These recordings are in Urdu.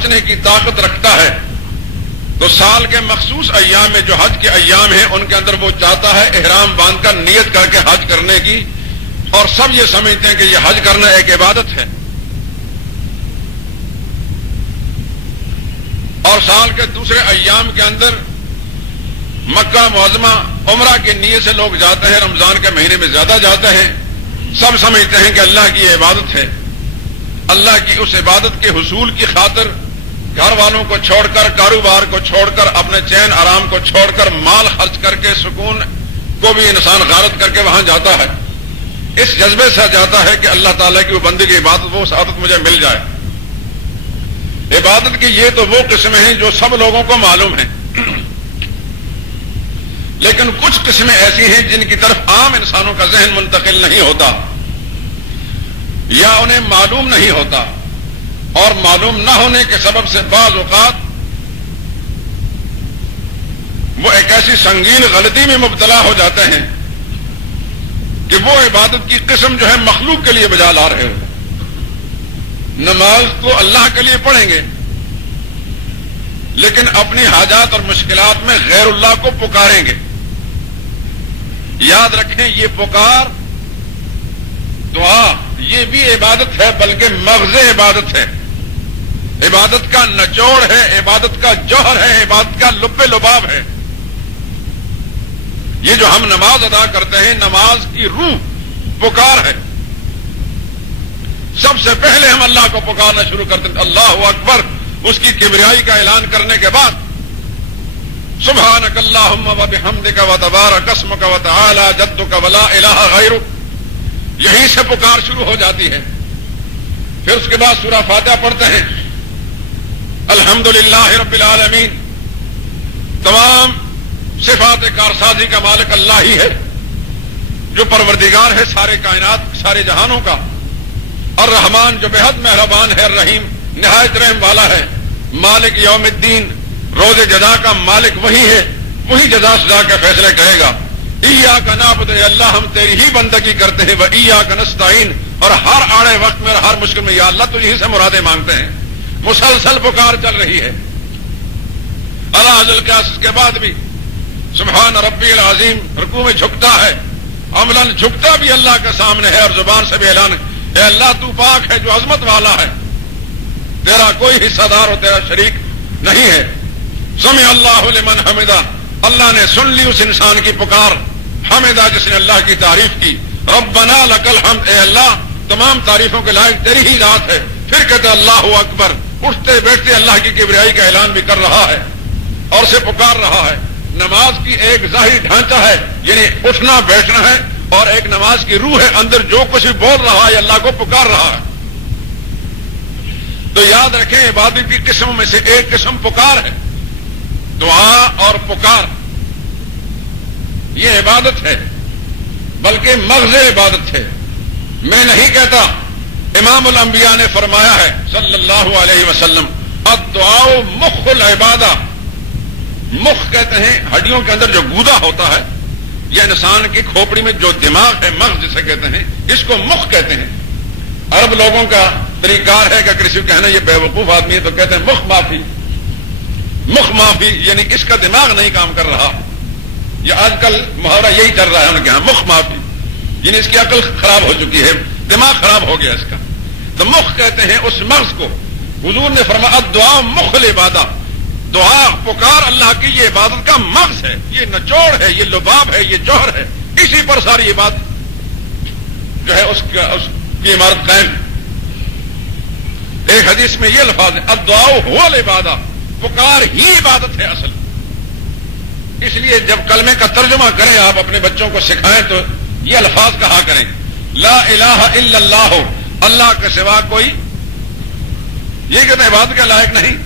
پہنچنے کی طاقت رکھتا ہے تو سال کے مخصوص ایام میں جو حج کے ایام ہیں ان کے اندر وہ چاہتا ہے احرام باندھ کر نیت کر کے حج کرنے کی، اور سب یہ سمجھتے ہیں کہ یہ حج کرنا ایک عبادت ہے، اور سال کے دوسرے ایام کے اندر مکہ معظمہ عمرہ کی نیت سے لوگ جاتے ہیں، رمضان کے مہینے میں زیادہ جاتے ہیں، سب سمجھتے ہیں کہ اللہ کی یہ عبادت ہے، اللہ کی اس عبادت کے حصول کی خاطر گھر والوں کو چھوڑ کر، کاروبار کو چھوڑ کر، اپنے چین آرام کو چھوڑ کر، مال خرچ کر کے، سکون کو بھی انسان غارت کر کے وہاں جاتا ہے، اس جذبے سے جاتا ہے کہ اللہ تعالیٰ کی وہ بندے کی عبادت، وہ سعادت مجھے مل جائے۔ عبادت کی یہ تو وہ قسمیں ہیں جو سب لوگوں کو معلوم ہیں، لیکن کچھ قسمیں ایسی ہیں جن کی طرف عام انسانوں کا ذہن منتقل نہیں ہوتا یا انہیں معلوم نہیں ہوتا، اور معلوم نہ ہونے کے سبب سے بعض اوقات وہ ایک ایسی سنگین غلطی میں مبتلا ہو جاتے ہیں کہ وہ عبادت کی قسم جو ہے مخلوق کے لیے بجا لا رہے ہو۔ نماز تو اللہ کے لیے پڑھیں گے، لیکن اپنی حاجات اور مشکلات میں غیر اللہ کو پکاریں گے۔ یاد رکھیں، یہ پکار دعا یہ بھی عبادت ہے، بلکہ مغز عبادت ہے، عبادت کا نچوڑ ہے، عبادت کا جوہر ہے، عبادت کا لب لباب ہے۔ یہ جو ہم نماز ادا کرتے ہیں، نماز کی روح پکار ہے۔ سب سے پہلے ہم اللہ کو پکارنا شروع کرتے ہیں، اللہ اکبر، اس کی کبریائی کا اعلان کرنے کے بعد سبحانک اللہم وبحمدک وتبارک اسمک وتعالی جدک ولا الہ غیرک، یہیں سے پکار شروع ہو جاتی ہے۔ پھر اس کے بعد سورہ فاتحہ پڑھتے ہیں، الحمدللہ رب العالمین، تمام صفات کارسازی کا مالک اللہ ہی ہے، جو پروردگار ہے سارے کائنات، سارے جہانوں کا، الرحمن جو بےحد مہربان ہے، الرحیم نہایت رحم والا ہے، مالک یوم الدین روز جزا کا مالک وہی ہے، وہی جزا سزا کے فیصلے کرے گا۔ ایاک نعبد، اے اللہ ہم تیری ہی بندگی کرتے ہیں، وایاک نستعین، اور ہر آڑے وقت میں اور ہر مشکل میں یا اللہ تجھی سے مرادیں مانگتے ہیں۔ مسلسل پکار چل رہی ہے۔ اس کے بعد بھی سبحان ربی العظیم، رکوع میں جھکتا ہے، عملاً جھکتا بھی اللہ کے سامنے ہے، اور زبان سے بھی اعلان ہے، اے اللہ تو پاک ہے جو عظمت والا ہے، تیرا کوئی حصہ دار اور تیرا شریک نہیں ہے۔ سمع اللہ لمن حمدہ، اللہ نے سن لی اس انسان کی پکار، حمدہ جس نے اللہ کی تعریف کی، ربنا لک الحمد، اے اللہ تمام تعریفوں کے لائق تیری ہی ذات ہے۔ پھر کہتے اللہ اکبر، اٹھتے بیٹھتے اللہ کی کبریائی کا اعلان بھی کر رہا ہے اور اسے پکار رہا ہے۔ نماز کی ایک ظاہری ڈھانچہ ہے، یعنی اٹھنا بیٹھنا ہے، اور ایک نماز کی روح ہے، اندر جو کچھ بھی بول رہا ہے اللہ کو پکار رہا ہے۔ تو یاد رکھیں، عبادت کی قسم میں سے ایک قسم پکار ہے، دعا اور پکار، یہ عبادت ہے، بلکہ مغز عبادت ہے۔ میں نہیں کہتا، امام الانبیاء نے فرمایا ہے صلی اللہ علیہ وسلم، الدعاء مخ العبادہ، مخ کہتے ہیں ہڈیوں کے اندر جو گودا ہوتا ہے، یا انسان کی کھوپڑی میں جو دماغ ہے، مغز جسے کہتے ہیں، اس کو مخ کہتے ہیں۔ عرب لوگوں کا طریقار ہے کہ کسی کو کہنا یہ بے وقوف آدمی ہے تو کہتے ہیں مخ معافی، مخ معافی، یعنی اس کا دماغ نہیں کام کر رہا۔ یہ آج کل محاورہ یہی چل رہا ہے ان کے یہاں، مخ معافی، یعنی اس کی عقل خراب ہو چکی ہے، دماغ خراب ہو گیا اس کا۔ تو مخ کہتے ہیں اس مغز کو۔ حضور نے فرمایا الدعاء مخ العبادہ، دعا پکار اللہ کی یہ عبادت کا مغز ہے، یہ نچوڑ ہے، یہ لباب ہے، یہ جوہر ہے، اسی پر ساری عبادت جو ہے اس کی عمارت قائم ہے۔ ایک حدیث میں یہ الفاظ ہے، الدعاء هو العبادہ، پکار ہی عبادت ہے اصل۔ اس لیے جب کلمے کا ترجمہ کریں آپ اپنے بچوں کو سکھائیں تو یہ الفاظ کہا کریں، لا الہ الا اللہ، اللہ کے سوا کوئی، یہ کہتے ہیں عبادت کے لائق نہیں۔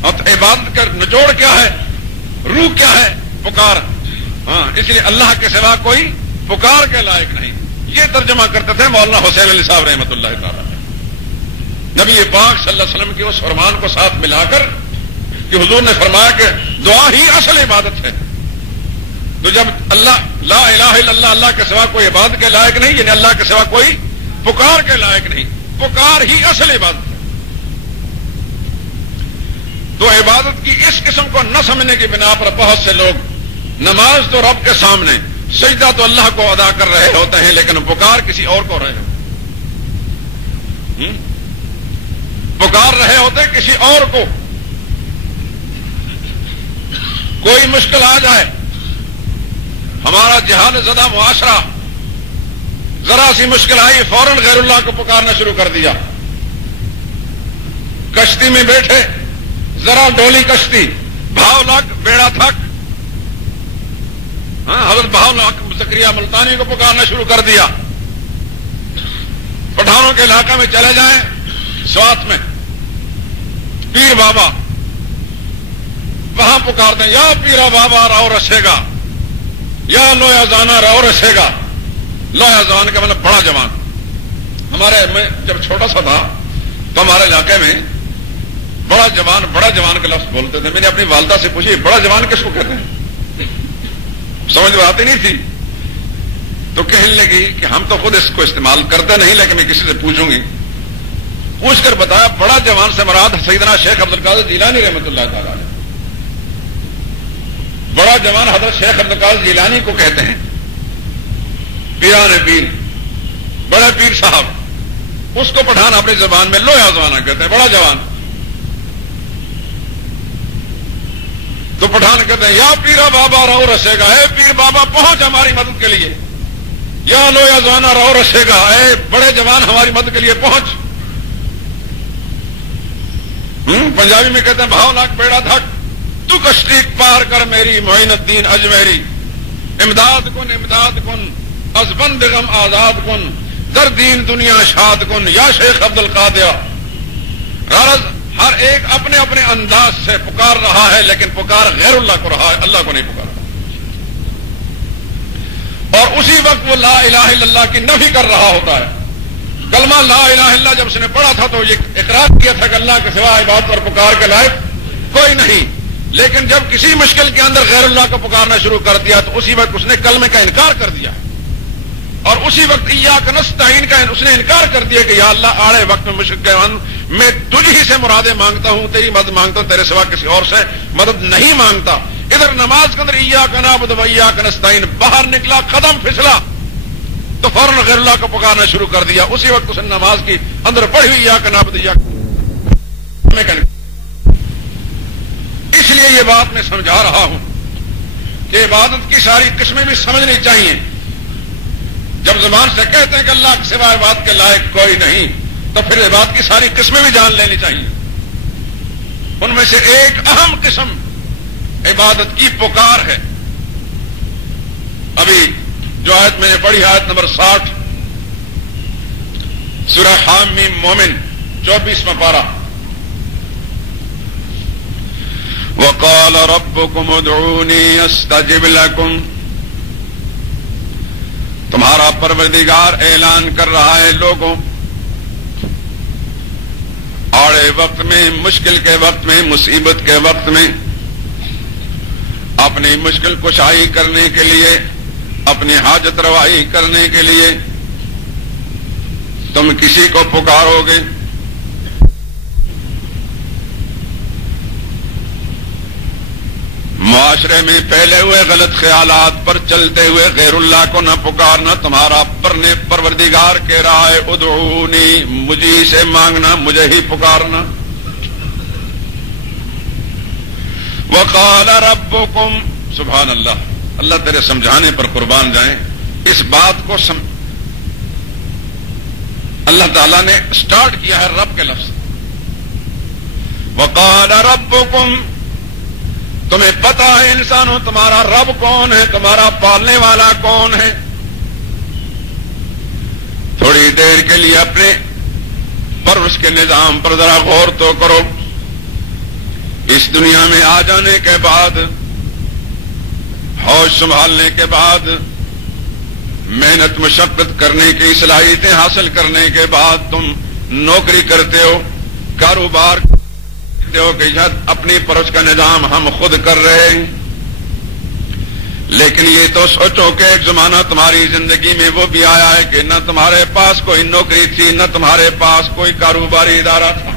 اور عبادت کا نچوڑ کیا ہے، روح کیا ہے، پکار۔ ہاں، اس لیے اللہ کے سوا کوئی پکار کے لائق نہیں، یہ ترجمہ کرتے تھے مولانا حسین علی صاحب رحمۃ اللہ تعالی۔ نبی پاک صلی اللہ علیہ وسلم کے اس فرمان کو ساتھ ملا کر کہ حضور نے فرمایا کہ دعا ہی اصل عبادت ہے، تو جب اللہ لا الہ الا اللہ، اللہ کے سوا کوئی عبادت کے لائق نہیں، یعنی اللہ کے سوا کوئی پکار کے لائق نہیں، پکار ہی اصل عبادت ہے۔ کی اس قسم کو نہ سمجھنے کی بنا پر بہت سے لوگ نماز تو رب کے سامنے، سجدہ تو اللہ کو ادا کر رہے ہوتے ہیں، لیکن پکار کسی اور کو رہے ہوتے، پکار رہے ہوتے کسی اور کو۔ کوئی مشکل آ جائے، ہمارا جہاد زدہ معاشرہ، ذرا سی مشکل آئی فوراً غیر اللہ کو پکارنا شروع کر دیا۔ کشتی میں بیٹھے، ذرا ڈولی کشتی، بھاؤ لگ بیڑا تھک، حضرت بھاؤ لگ زکریا ملتانی کو پکارنا شروع کر دیا۔ پٹھانوں کے علاقے میں چلے جائیں، سوات میں پیر بابا، وہاں پکارتے ہیں یا پیرا بابا راؤ رسے گا، یا لویا زانا راؤ رسے گا۔ لویا زان کا مطلب بڑا جوان۔ میں جب چھوٹا سا تھا تو ہمارے علاقے میں بڑا جوان کا لفظ بولتے تھے۔ میں نے اپنی والدہ سے پوچھی بڑا جوان کس کو کہتے ہیں، سمجھ میں آتی نہیں تھی، تو کہنے لگی کہ ہم تو خود اس کو استعمال کرتے نہیں، لیکن میں کسی سے پوچھوں گی۔ پوچھ کر بتایا بڑا جوان سے مراد سیدنا شیخ عبد القادر جیلانی رحمۃ اللہ تعالی علیہ۔ بڑا جوان حضرت شیخ عبد القادر جیلانی کو کہتے ہیں، پیران پیر، بڑے پیر صاحب۔ اس کو پٹھان اپنی زبان میں لویا زوانا کہتے ہیں، بڑا جوان۔ تو پٹھان کہتے ہیں یا پیرا بابا رو رسے گا، اے پیر بابا پہنچ ہماری مدد کے لیے، یا لویا زوانا رو رسے گا، اے بڑے جوان ہماری مدد کے لیے پہنچ۔ پنجابی میں کہتے ہیں بھاؤ لاکھ بیڑا دھک، تو کشتی پار کر میری معین الدین اجمیری، امداد کن از بند غم آزاد کن، در دین دنیا شاد کن یا شیخ عبد القادر۔ غرض ہر ایک اپنے اپنے انداز سے پکار رہا ہے، لیکن پکار غیر اللہ کو رہا ہے، اللہ کو نہیں پکارا۔ اور اسی وقت وہ لا الہ الا اللہ کی نفی کر رہا ہوتا ہے۔ کلمہ لا الہ الا اللہ جب اس نے پڑھا تھا تو یہ اقرار کیا تھا کہ اللہ کے سوا عبادت اور پکار کے لائق کوئی نہیں، لیکن جب کسی مشکل کے اندر غیر اللہ کو پکارنا شروع کر دیا تو اسی وقت اس نے کلمے کا انکار کر دیا، اور اسی وقت ایاک نستعین کا اس نے انکار کر دیا کہ یا اللہ آڑے وقت میں مشکل میں تجھ ہی سے مرادیں مانگتا ہوں، تیری مدد مانگتا ہوں، تیرے سوا کسی اور سے مدد نہیں مانگتا۔ ادھر نماز کے اندر ایاک نعبد و ایاک نستعین باہر نکلا، قدم پھسلا تو فوراً غیر اللہ کو پکارنا شروع کر دیا۔ اسی وقت اس نے نماز کی اندر پڑھی ہوئی ایاک نعبد ایاک، اس لیے یہ بات میں سمجھا رہا ہوں کہ عبادت کی ساری قسمیں بھی سمجھنی چاہیے۔ جب زبان سے کہتے ہیں کہ اللہ کے سوا عبادت کے لائق کوئی نہیں، تو پھر عبادت کی ساری قسمیں بھی جان لینی چاہیے۔ ان میں سے ایک اہم قسم عبادت کی پکار ہے۔ ابھی جو آیت میں نے پڑھی، آیت نمبر 60 سورہ حامیم مومن 24واں پارہ، وقال ربكم ادعوني استجب لكم، تمہارا پروردگار اعلان کر رہا ہے لوگوں، آڑے وقت میں، مشکل کے وقت میں، مصیبت کے وقت میں اپنی مشکل کشائی کرنے کے لیے، اپنی حاجت روائی کرنے کے لیے تم کسی کو پکارو گے۔ معاشرے میں پھیلے ہوئے غلط خیالات پر چلتے ہوئے غیر اللہ کو نہ پکارنا۔ تمہارا پروردگار کہہ رہا ہے ادعونی، مجھے سے مانگنا، مجھے ہی پکارنا۔ وقال ربکم، سبحان اللہ، اللہ تیرے سمجھانے پر قربان جائیں۔ اس بات کو اللہ تعالیٰ نے سٹارٹ کیا ہے رب کے لفظ، وقال ربکم، تمہیں پتا ہے انسانوں تمہارا رب کون ہے، تمہارا پالنے والا کون ہے۔ تھوڑی دیر کے لیے اپنے پرورش کے نظام پر ذرا غور تو کرو۔ اس دنیا میں آ جانے کے بعد، ہوش سنبھالنے کے بعد، محنت مشقت کرنے کی صلاحیتیں حاصل کرنے کے بعد تم نوکری کرتے ہو، کاروبار کرتے ہو کہ شاید اپنی پرورش کا نظام ہم خود کر رہے ہیں، لیکن یہ تو سوچو کہ ایک زمانہ تمہاری زندگی میں وہ بھی آیا ہے کہ نہ تمہارے پاس کوئی نوکری تھی، نہ تمہارے پاس کوئی کاروباری ادارہ تھا،